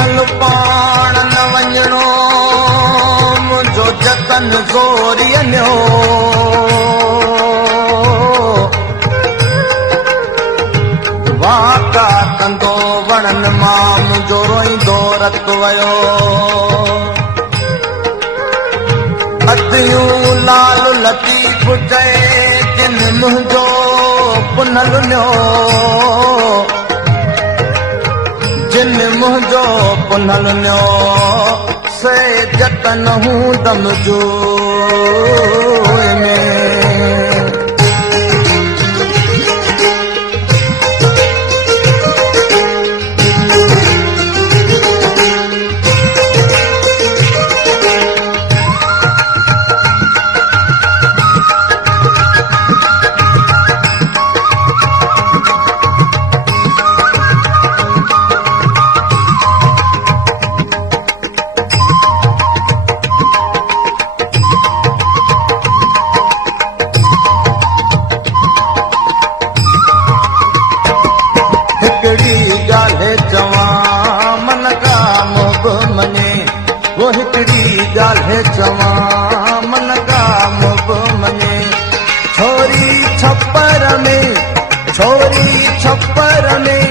पुनल पाण न वञणो मुंहिंजो जतन ज़ोरियनियो वाका कंदो वणन मां मुंहिंजो रोईंदो रत वियो अखियूं लाल लतीफ़ चए जिन मुंहिंजो पुनल नियो जिन मुंहिंजो पुनल नियो से जतन हूं दम जो में चवां मन का मुब मने छोरी छप्पर में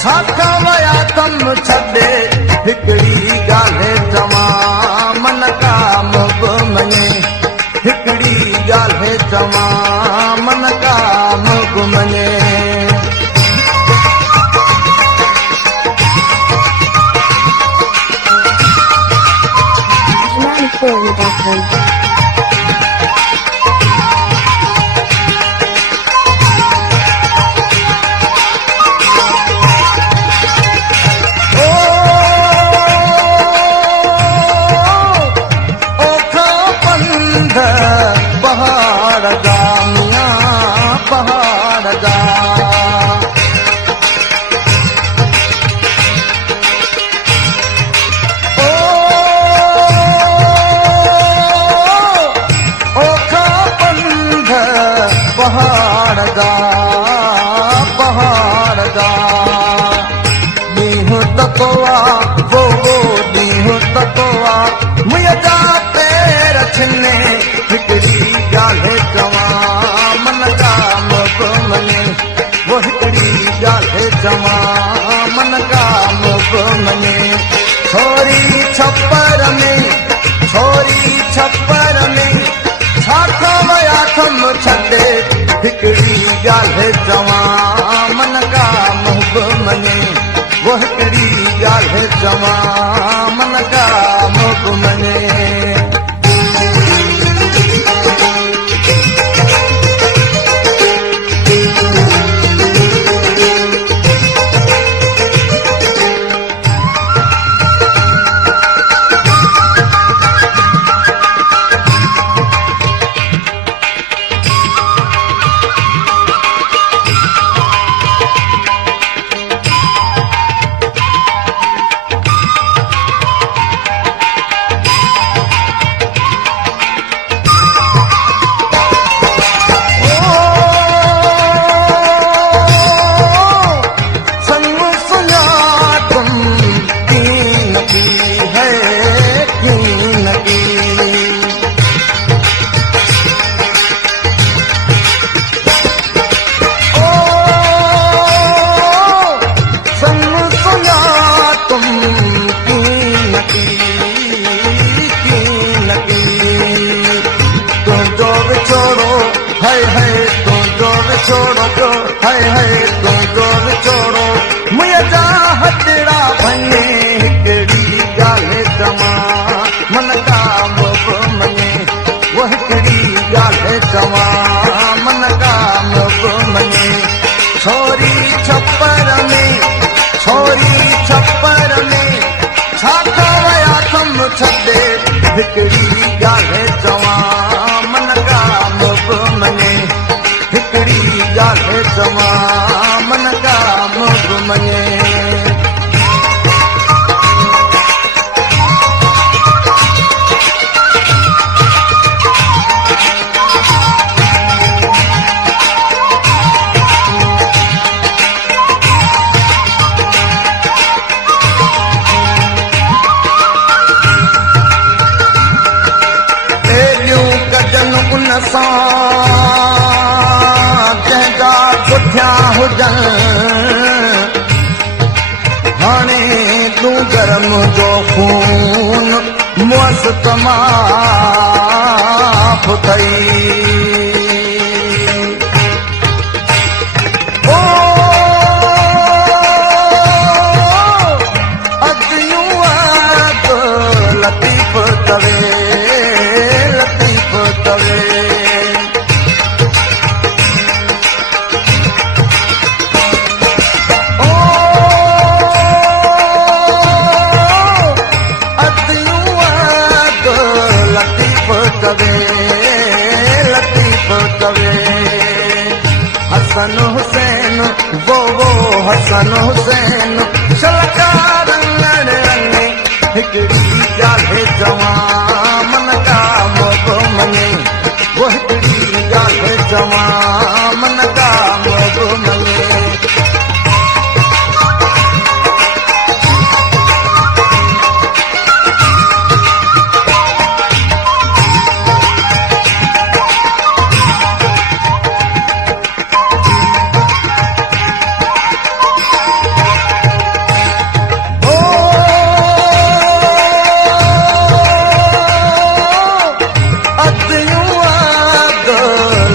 छाका वया कम छॾे हिकिड़ी ॻाल्हि चवां मन का मुब मने हिकिड़ी ॻाल्हि चवां मन का मुब मने पहाड़ जा मियां पहाड़ जा पहाड़ जा पहाड़ जा ॾींहुं तकोआ वो ॾींहुं तकोआ मुंहिंजा पैर छिने हिकिड़ी ॻाल्हि चवां मन का मुब मने वो हिकिड़ी ॻाल्हि चवां मन का मुब मने छोरी छप्पर में छाका वया कम छॾे हिकिड़ी ॻाल्हि चवां मन का मुब मने वो हिकिड़ी ॻाल्हि चवां मन का मुब मने छोड़ो मुंहिंजा हथड़ा भञे हिकिड़ी ॻाल्हि चवां मन का मुब मने वो हिकिड़ी ॻाल्हि चवां मन का मुब मने छोरी छप्पर में छाका वया कम छॾे हिकिड़ी ॻाल्हि चवां मन का मुब मने हिकिड़ी ॻाल्हि चवां मन का मुब मने सां कंहिंजा पुठियां हुजनि हाणे तूं गरम जो खून मुअस तमाफ थई लतीफ़ तवे लतीफ़ तवे ओ लतीफ़ तवे लतीफ़ तवे हसन हुसैन वो हसन हुसैन शलकार लड़ने हिकड़ी ॻाल्हि चवां मन का मोग मने वो हिकड़ी ॻाल्हि चवां मन का मोग मने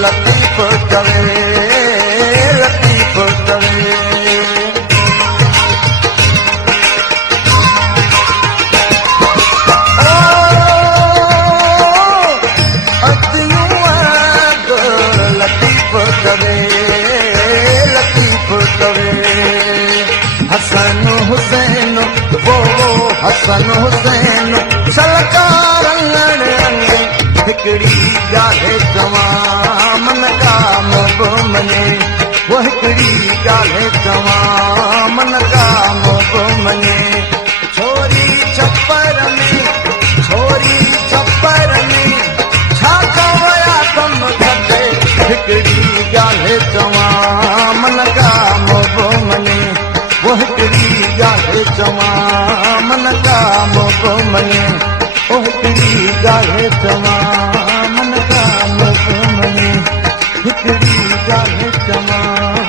लतीफ़ तवे लतीफ़ तवे लतीफ़ तवे लतीफ़ तवे हसन हुसैन वो हसन हुसैन सलकार लड़ने हिकड़ी ॻाल्हि चवां मन का मोग मने वो हिकड़ी ॻाल्हि चवां मन का मोग मने छोरी छप्पर में छा कवया कम खपे हिकड़ी ॻाल्हि चवां मन का मोग मने वो हिकड़ी ॻाल्हि चवां मन का मोग मने ओ हिकड़ी ॻाल्हि चवां मन का मोग मने हिकड़ी ॻाल्हि चवां